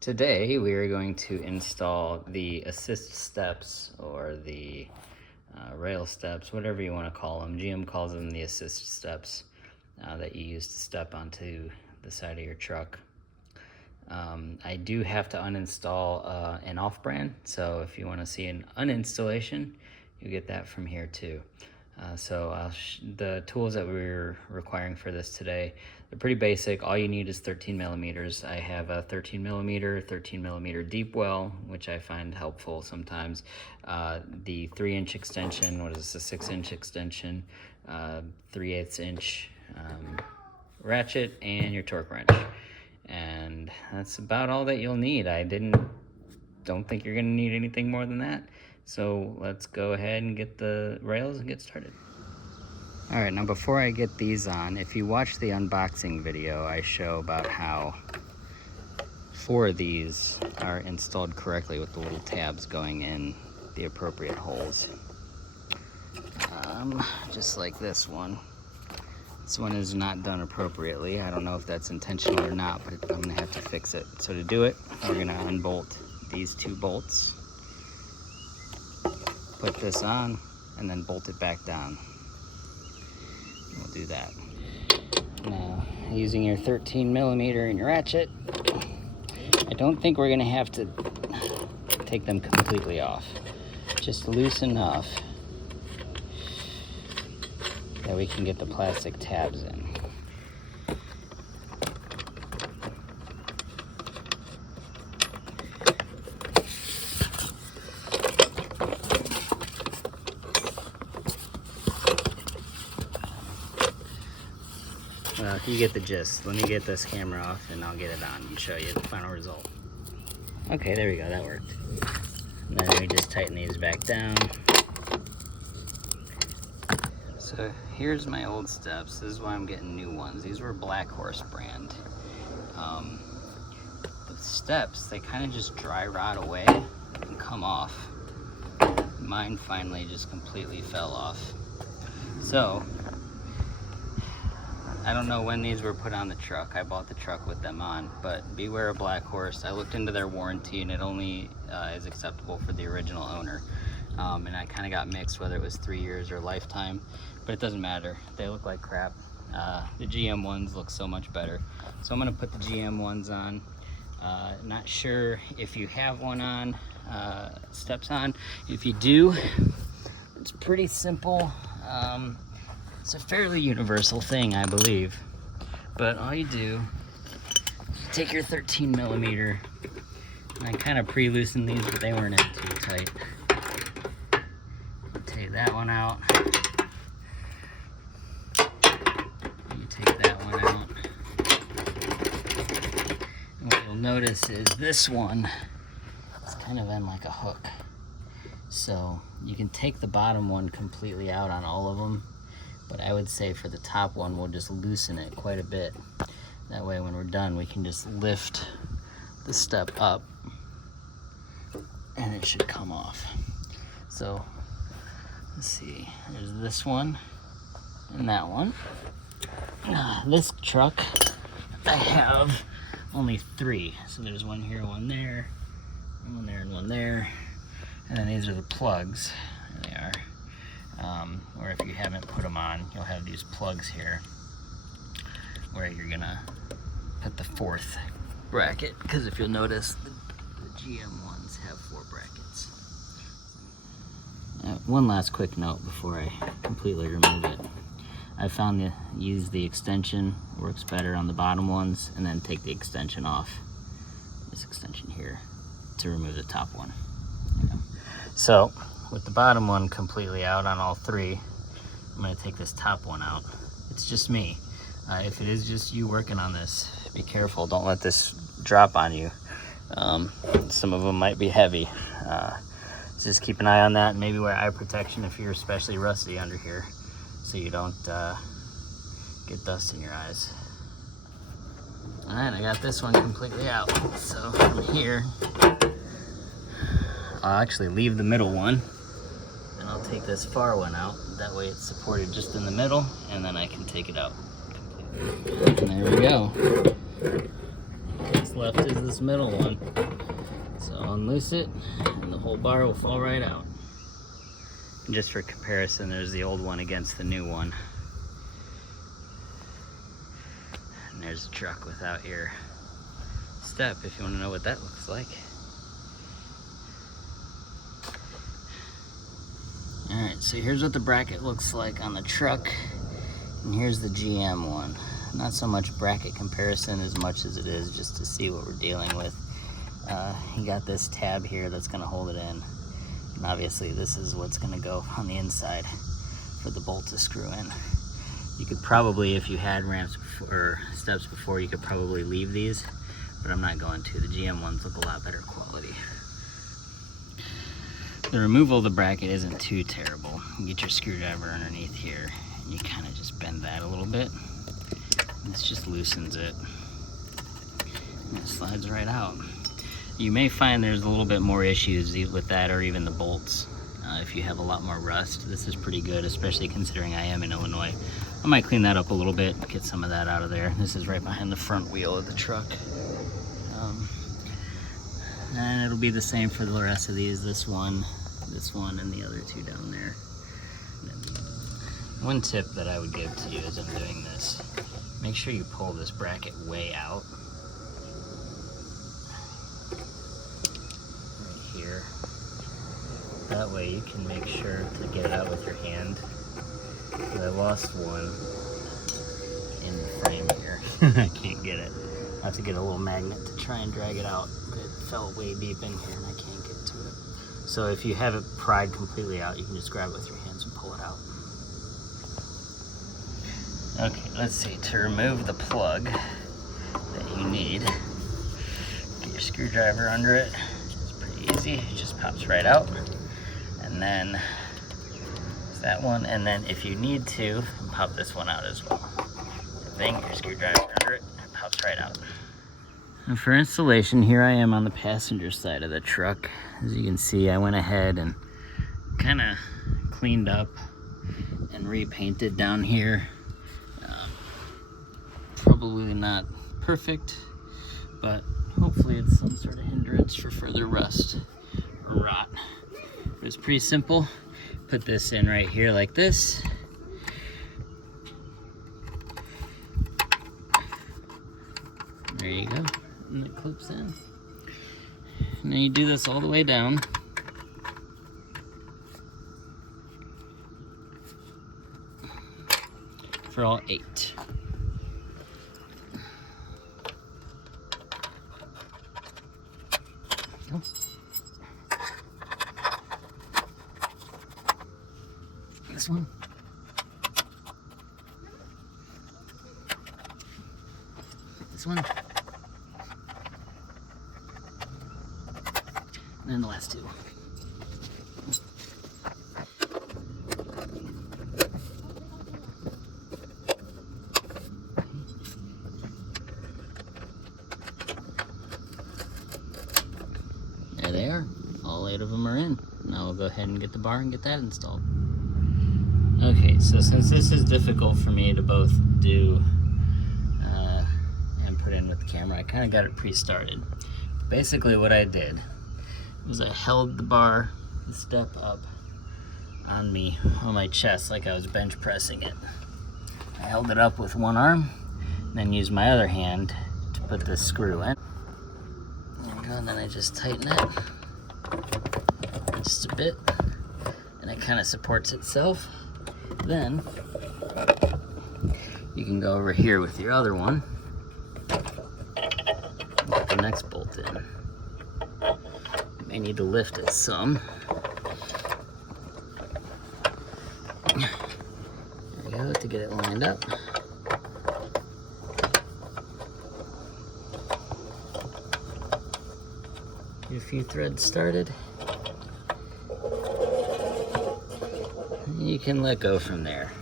Today we are going to install the assist steps, or the rail steps, whatever you want to call them. GM calls them the assist steps that you use to step onto the side of your truck. I do have to uninstall an off-brand, so if you want to see an uninstallation, you get that from here too. The tools that we're requiring for this today, they're pretty basic. All you need is 13 millimeters. I have a 13 millimeter deep well, which I find helpful sometimes. The 3-inch extension, what is this, a 6-inch extension, 3/8 inch ratchet, and your torque wrench. And that's about all that you'll need. Don't think you're gonna need anything more than that. So let's go ahead and get the rails and get started. All right, now before I get these on, if you watch the unboxing video, I show about how 4 of these are installed correctly with the little tabs going in the appropriate holes. Just like this one. This one is not done appropriately. I don't know if that's intentional or not, but I'm gonna have to fix it. So to do it, we're gonna unbolt these 2 bolts, put this on, and then bolt it back down. We'll do that. Now, using your 13 millimeter and your ratchet, I don't think we're gonna have to take them completely off. Just loose enough that we can get the plastic tabs in. Well, you get the gist. Let me get this camera off and I'll get it on and show you the final result. Okay, there we go, that worked. And then we just tighten these back down. So here's my old steps. This is why I'm getting new ones. These were Black Horse brand. The steps, they kind of just dry rot away and come off. Mine finally just completely fell off. So I don't know when these were put on the truck. I bought the truck with them on, but beware of Black Horse. I looked into their warranty and it only is acceptable for the original owner. And I kind of got mixed whether it was 3 years or lifetime, but it doesn't matter. They look like crap. The GM ones look so much better. So I'm gonna put the GM ones on. Not sure if you have one on, steps on. If you do, it's pretty simple. It's a fairly universal thing, I believe. But all you do, you take your 13 millimeter, and I kind of pre-loosened these, but they weren't in too tight. Take that one out. You take that one out. And what you'll notice is this one is kind of in like a hook. So you can take the bottom one completely out on all of them, but I would say for the top one, we'll just loosen it quite a bit. That way when we're done, we can just lift the step up and it should come off. So let's see, there's this one and that one. This truck, I have only 3. So there's one here, one there, and one there, and one there. And then these are the plugs. There they are. Or if you haven't put them on, you'll have these plugs here where you're gonna put the 4th bracket. Because if you'll notice, the GM ones have 4 brackets. One last quick note before I completely remove it. I found that use the extension works better on the bottom ones, and then take the extension off, this extension here, to remove the top one. So with the bottom one completely out on all 3, I'm going to take this top one out. It's just me. If it is just you working on this, be careful. Don't let this drop on you. Some of them might be heavy. Just keep an eye on that, and maybe wear eye protection if you're especially rusty under here, so you don't get dust in your eyes. All right, I got this one completely out. So from here, I'll actually leave the middle one, and I'll take this far one out. That way it's supported just in the middle, and then I can take it out completely. And there we go. left is this middle one. So I'll unloose it and the whole bar will fall right out. And just for comparison, there's the old one against the new one. And there's a truck without your step if you want to know what that looks like. Alright, so here's what the bracket looks like on the truck, and here's the GM one. Not so much bracket comparison as much as it is just to see what we're dealing with. You got this tab here that's going to hold it in, and obviously this is what's going to go on the inside for the bolt to screw in. You could probably, if you had ramps before, or steps before, you could probably leave these, but I'm not going to. The GM ones look a lot better quality. The removal of the bracket isn't too terrible. You get your screwdriver underneath here, and you kind of just bend that a little bit. And this just loosens it, and it slides right out. You may find there's a little bit more issues with that, or even the bolts. If you have a lot more rust, this is pretty good, especially considering I am in Illinois. I might clean that up a little bit, get some of that out of there. This is right behind the front wheel of the truck. And it'll be the same for the rest of these, this one, and the other two down there. One tip that I would give to you as I'm doing this, make sure you pull this bracket way out. Right here. That way you can make sure to get it out with your hand. I lost one in the frame here. I can't get it. I have to get a little magnet to try and drag it out, but it fell way deep in here and I can't get to it. So if you have it pried completely out, you can just grab it with your hands and pull it out. Okay, let's see. To remove the plug that you need, get your screwdriver under it. It's pretty easy. It just pops right out. And then that one, and then if you need to, pop this one out as well. Get your screwdriver under it, and it pops right out. And for installation, here I am on the passenger side of the truck. As you can see, I went ahead and kind of cleaned up and repainted down here. Probably not perfect, but hopefully it's some sort of hindrance for further rust or rot. But it's pretty simple. Put this in right here like this. There you go. And it clips in. And then you do this all the way down. For all 8. Go. This one. This one. And then the last 2. There they are. All 8 of them are in. Now we'll go ahead and get the bar and get that installed. Okay, so since this is difficult for me to both do and put in with the camera, I kind of got it pre-started. Basically what I did was I held the bar, the step up on my chest like I was bench pressing it. I held it up with one arm, and then used my other hand to put this screw in. There we go, and then I just tighten it just a bit, and it kind of supports itself. Then you can go over here with your other one and put the next bolt in. You may need to lift it some. There we go, to get it lined up. Get a few threads started. You can let go from there.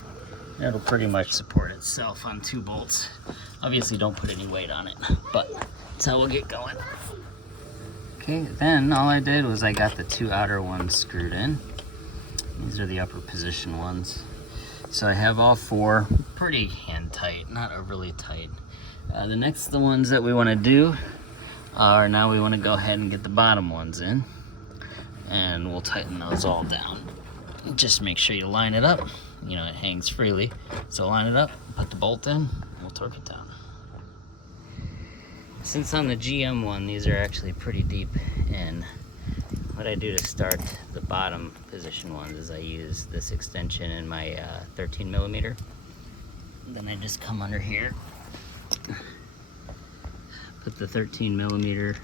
It'll pretty much support itself on 2 bolts. Obviously don't put any weight on it, but that's how we'll get going. Okay, then all I did was I got the 2 outer ones screwed in. These are the upper position ones. So I have all 4 pretty hand tight, not overly tight. The ones that we want to do Now we want to go ahead and get the bottom ones in, and we'll tighten those all down. Just make sure you line it up. You know, it hangs freely, so line it up, put the bolt in, and we'll torque it down. Since on the GM one, these are actually pretty deep in, what I do to start the bottom position ones is I use this extension in my 13 millimeter. Then I just come under here, put the 13 millimeter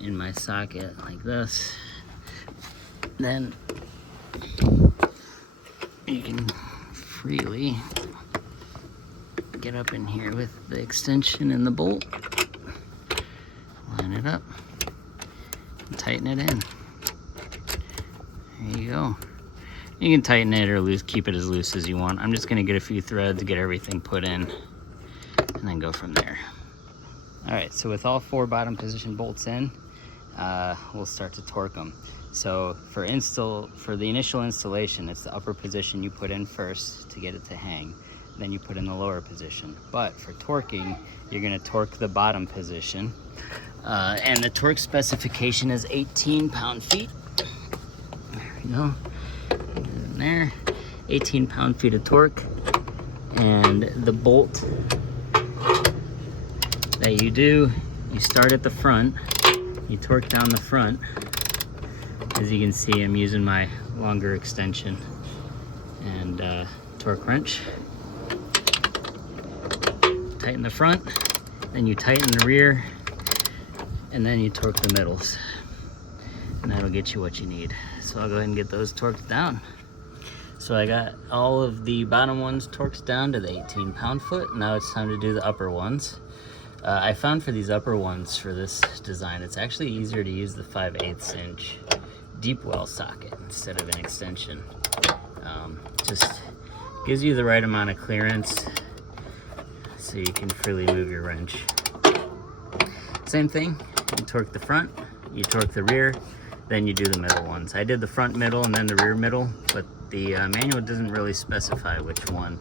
in my socket like this. Then you can freely get up in here with the extension and the bolt, line it up, and tighten it in. There you go. You can tighten it or keep it as loose as you want. I'm just gonna get a few threads, get everything put in, and then go from there. All right, so with all 4 bottom position bolts in, we'll start to torque them. So for the initial installation, it's the upper position you put in first to get it to hang. Then you put in the lower position. But for torquing, you're gonna torque the bottom position. And the torque specification is 18 pound-feet. There we go. In there, 18 pound-feet of torque. And the bolt that you do, you start at the front, you torque down the front. As you can see, I'm using my longer extension and torque wrench. Tighten the front, then you tighten the rear, and then you torque the middles. And that'll get you what you need. So I'll go ahead and get those torqued down. So I got all of the bottom ones torqued down to the 18 pound-foot. Now it's time to do the upper ones. I found for these upper ones for this design, it's actually easier to use the 5/8 inch deep well socket instead of an extension. Just gives you the right amount of clearance so you can freely move your wrench. Same thing, you torque the front, you torque the rear, then you do the middle ones. I did the front middle and then the rear middle, but the manual doesn't really specify which one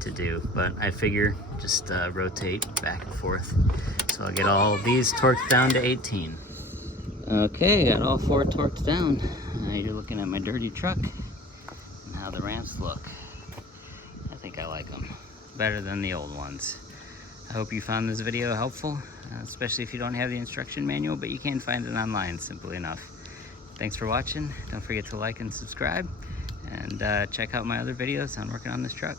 to do, but I figure just rotate back and forth. So I'll get all these torqued down to 18. Okay, got all 4 torqued down. Now you're looking at my dirty truck and how the ramps look. I think I like them better than the old ones. I hope you found this video helpful, especially if you don't have the instruction manual, but you can find it online simply enough. Thanks for watching. Don't forget to like and subscribe, and check out my other videos on working on this truck.